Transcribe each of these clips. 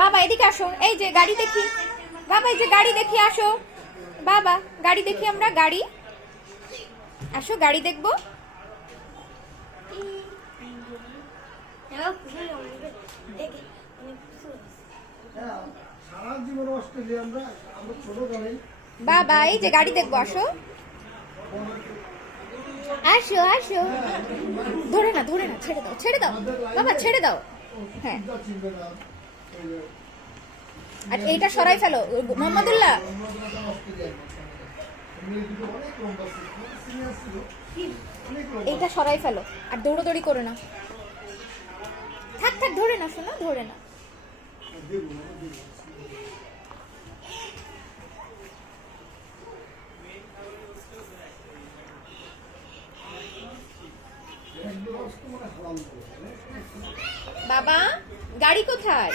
বাবা এদিকে আসো, এই যে গাড়ি দেখি। বাবা এই যে গাড়ি দেখি, আসো বাবা, গাড়ি দেখি আমরা, গাড়ি আসো, গাড়ি দেখবো। বাবা এই যে গাড়ি দেখবো, আসো আসো আসো। ধরে না ধরে না, ছেড়ে দাও ছেড়ে দাও বাবা, ছেড়ে দাও। হ্যাঁ, আর এইটা সরাই ফেলো মোহাম্মদুল্লাহ। এইটা সরাই ফেলো, আর দৌড়োদৌড়ি করো না। থাক থাক, ধরে না শোনা, ধরে না। বাবা গাড়ি কোথায়?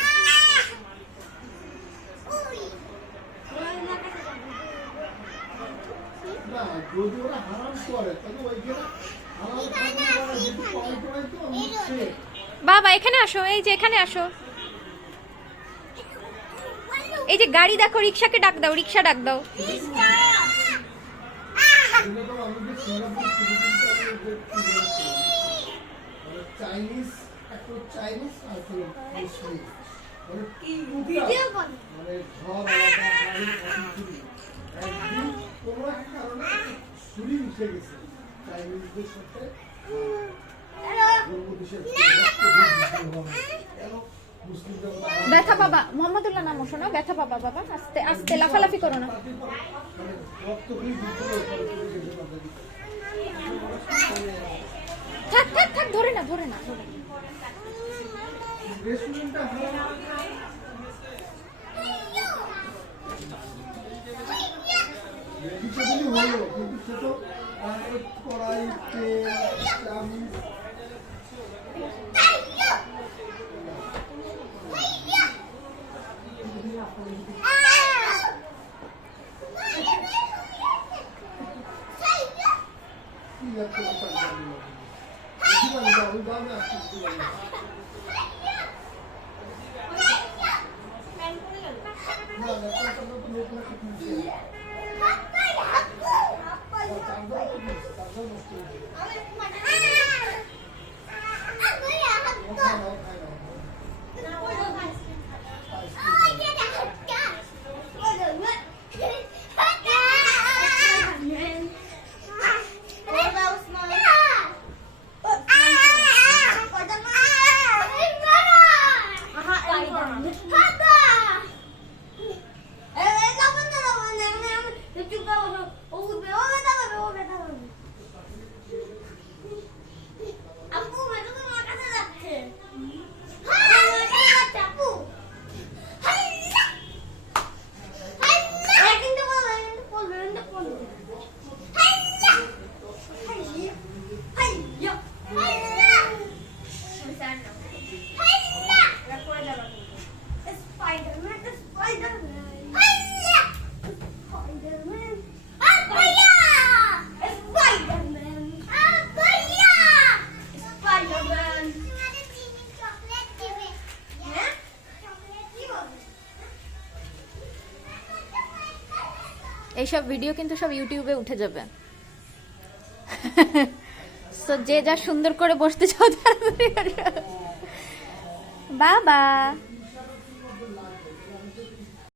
বাবা এখানে আসো, এই যে এখানে আসো। এই যে গাড়ি দেখো, রিক্সাকে ডাক দাও, রিক্সা ডাক দাও। চাইনিজ একটা চাইনিজ আর মুসলিম মানে ঘর একদিন কোনো একটা কারণে ছুরি মিশে গেছে চাইনিজদের সাথে। ব্যথা বাবা, মোহাম্মদুল্লাহ নাম শোনো, ব্যথা বাবা, বাবা আস্তে আস্তে, লাফালাফি করো না। থাক থাক থাক, ধরে না ধরে না ধরে না। এইসব ভিডিও কিন্তু সব ইউটিউবে উঠে যাবে। তো যে যা সুন্দর করে বসতে চাও তাড়াতাড়ি। বাবা